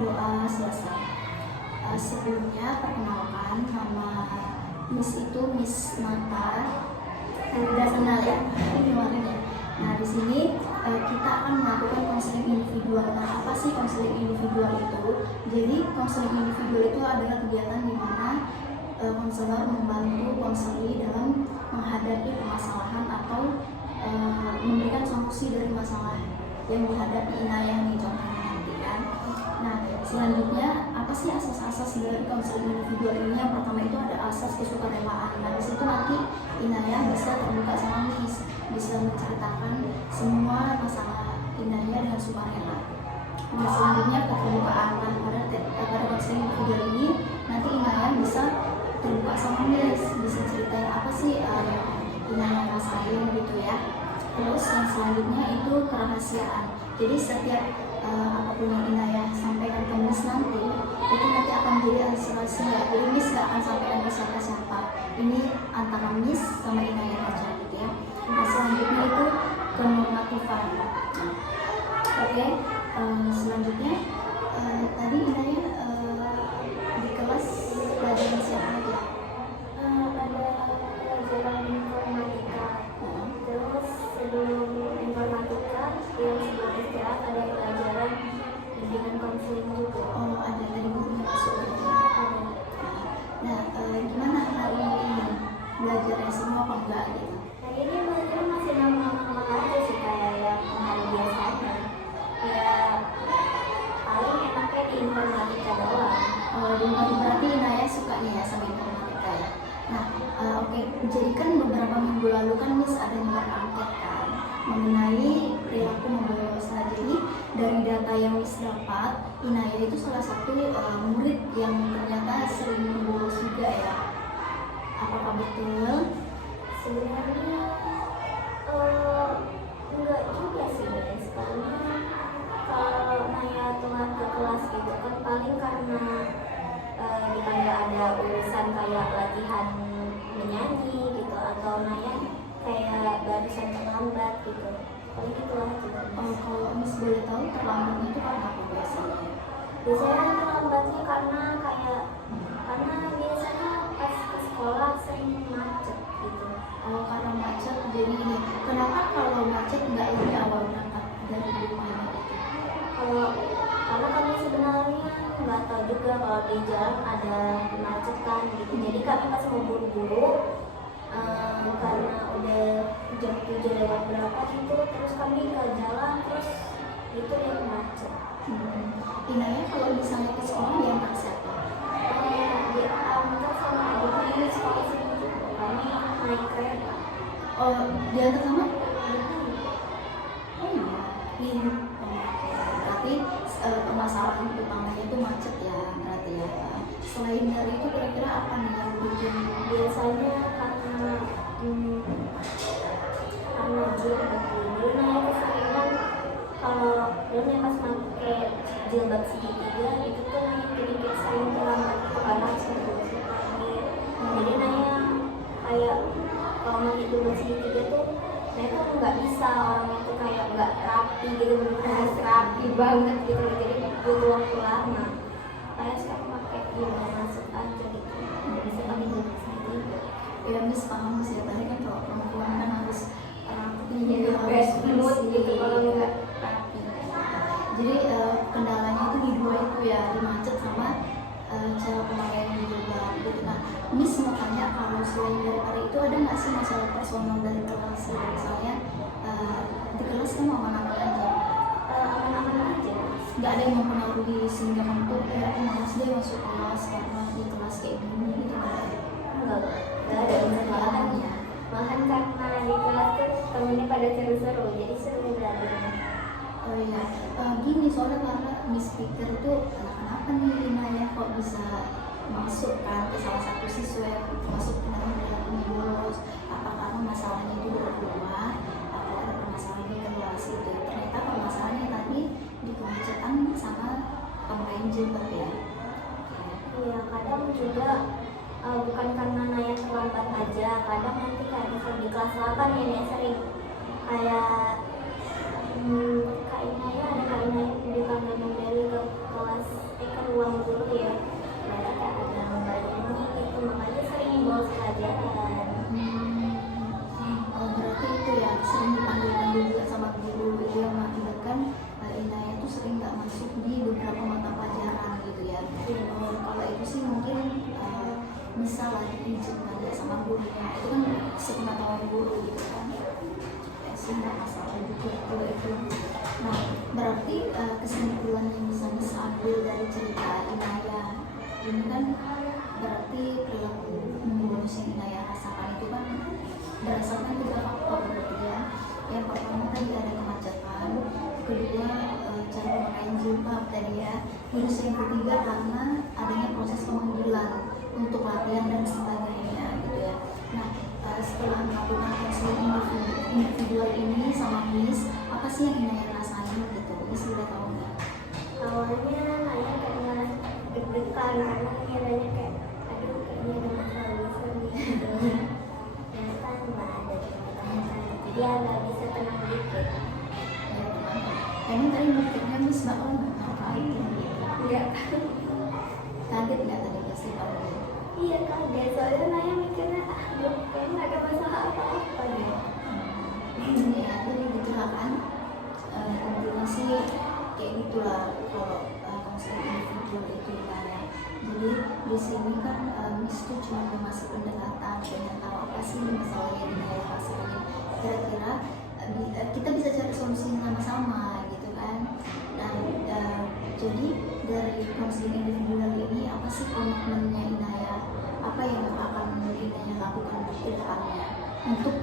doa selesai. Sebelumnya perkenalkan, nama Miss itu Miss Mata. Udah kenal ya kemarin ya. Nah di sini kita akan melakukan konseling individual. Nah apa sih konseling individual itu? Jadi konseling individual itu adalah kegiatan di mana konselor membantu konseli dalam menghadapi permasalahan atau memberikan solusi dari masalah yang dihadapi Inayah nih contohnya nanti kan. Nah selanjutnya apa sih asas-asas dari konseling individual ini? Yang pertama itu ada asas kesukarelaan. Nah di situ nanti Inayah bisa terbuka sama Miss, bisa menceritakan semua masalah Inayah dengan sukarela. Nah selanjutnya keterbukaan. Nah pada konseling individual ini nanti Inayah bisa terbuka sama Miss, bisa ceritain apa sih Inayah rasain gitu ya. Terus yang selanjutnya itu kerahasiaan. Jadi setiap apapun yang Inayah sampaikan ke Miss nanti itu nanti akan jadi rahasia. Jadi Miss gak akan sampaikan ke siapa-siapa. Ini antara Miss sama Inayah aja gitu ya. Nah selanjutnya itu kenormatifan. Oke, selanjutnya tadi Inayah di kelas pelajaran siapa aja? Ada pelajaran informatika. Terus sebelum informatika, yang sebelum istirahat ada pelajaran bimbingan konseling juga. Oh ada, tadi bukunya masuk lagi. Ada. Nah gimana hari ini belajarnya semua apa enggak gitu? Nah ini belajar masih normal-normal aja sih, kayak yang hari biasanya. Ya paling enaknya di informatika doang. Berarti Inayah suka nih ya sama informatika ya. Nah oke, jadi kan beberapa minggu lalu kan Miss ada nyebar angket kan mengenai perilaku membolos. Nah jadi dari data yang Miss dapat, Inayah itu salah satu murid yang ternyata sering membolos juga ya. Apakah betul? Sebenarnya enggak juga sih guys, karena kalau Naya telat ke kelas gitu kan paling karena kita nggak ada urusan kayak latihan menyanyi gitu, atau Naya kayak barusan terlambat gitu, paling itu aja. Kalau Miss boleh tahu terlambatnya itu karena apa biasanya? Biasanya terlambatnya karena biasanya pas ke sekolah sering macet gitu. Karena macet. Jadi ini kenapa kalau macet nggak lebih awal berangkat dari rumahnya gitu? Karena kami sebenarnya nggak tahu juga kalau di jalan ada kemacetan gitu. Jadi kami pas mau buru-buru karena udah jam 7 lewat berapa gitu, terus kami ke jalan terus itu dia macet. Inayah kalau misalnya ke sekolah dia antar siapa? Dia antar sama adiknya di sekolah sini juga. Kami naik kereta. Diantar sama? Oh iya. Berarti permasalahan utamanya itu macet ya berarti ya. Selain dari itu kira-kira apa nih yang bikin? Biasanya karena jilbab. Dulu Naya keseringan kalau dulu Naya pas pakai jilbab segitiga itu tuh Naya jadi kayak sering terlambat karena sebelum pagi. Jadi Naya kayak kalau pakai jilbab segitiga tuh Naya tuh nggak bisa, orangnya tuh kayak nggak rapi gitu, harus rapi banget gitu, jadi butuh waktu lama. Kayak sekarang pakai jilbab masuk aja gitu, nggak bisa pakai jilbab segitiga. Ya Miss paham sih, tadi kan kalau perempuan kan harus rapi, Harus smooth gitu, kalau enggak rapi. Jadi kendalanya itu di dua itu ya, di macet sama cara pemakaian jilbab gitu. Nah Miss mau tanya, kalau selain daripada itu ada nggak sih masalah personal dari kelas? Misalnya di kelas kamu aman-aman aja? Aman-aman aja. Nggak ada yang mempengaruhi sehingga kamu tuh aku malas deh masuk kelas karena di kelas kayak gini gitu? Enggak ada masalahnya. Malahan karena di kelas tuh temennya pada seru-seru, jadi seru belajar. Oh iya, gini soalnya karena Miss pikir tuh kenapa nih Inayah kok bisa masuk kan ke salah satu siswa yang masuk ke dalam perilaku bolos? Apa karena masalahnya itu berdua atau ada permasalahan di kelas itu? Ternyata permasalahannya tadi di kemacetan sama pemakaian jilbab ya. Iya, kadang juga bukan karena Naya terlambat aja, kadang nanti kayak misal di kelas 8 ya Naya sering kayak Kak Inaya di kantor dari ke kelas sampai buku itu. Nah, berarti kesimpulan yang bisa diambil dari cerita Inaya ini kan berarti perilaku bonus yang Inaya rasakan itu kan berdasarkan 3 faktor berarti ya. Yang pertama tadi ada kemacetan, kedua cara pemakaian jilbab tadi ya, terus yang ketiga karena adanya proses pemanggilan untuk latihan dan sebagainya gitu ya. Nah, setelah melakukan konseling individual ini sama Miss, apa sih yang Inaya rasain gitu? Miss udah tahu nggak? Awalnya Naya kayak ngerasa deg-degan karena kiranya kayak aduh kayaknya ada masalah besar nih gitu. Ternyata nggak ada teman-teman, jadi agak bisa tenang dikit. Ya, kayaknya tadi mikirnya Miss bakal nggak ngapain gitu. Enggak. Kaget nggak tadi pasti kalau Iya kaget, soalnya Naya mikirnya aduh kayaknya nggak ada masalah apa-apa deh. ya jadi gitulah kan. Intinya sih kayak gitulah kalau konseling individual itu ya. Jadi di sini kan Miss tuh cuma masih pendekatan, pengen tahu apa sih masalah yang dia rasain. Kira-kira kita bisa cari solusinya sama-sama gitu kan. Nah, jadi dari konseling individual ini apa sih komitmennya Inaya? Apa yang akan Inaya lakukan ke depannya untuk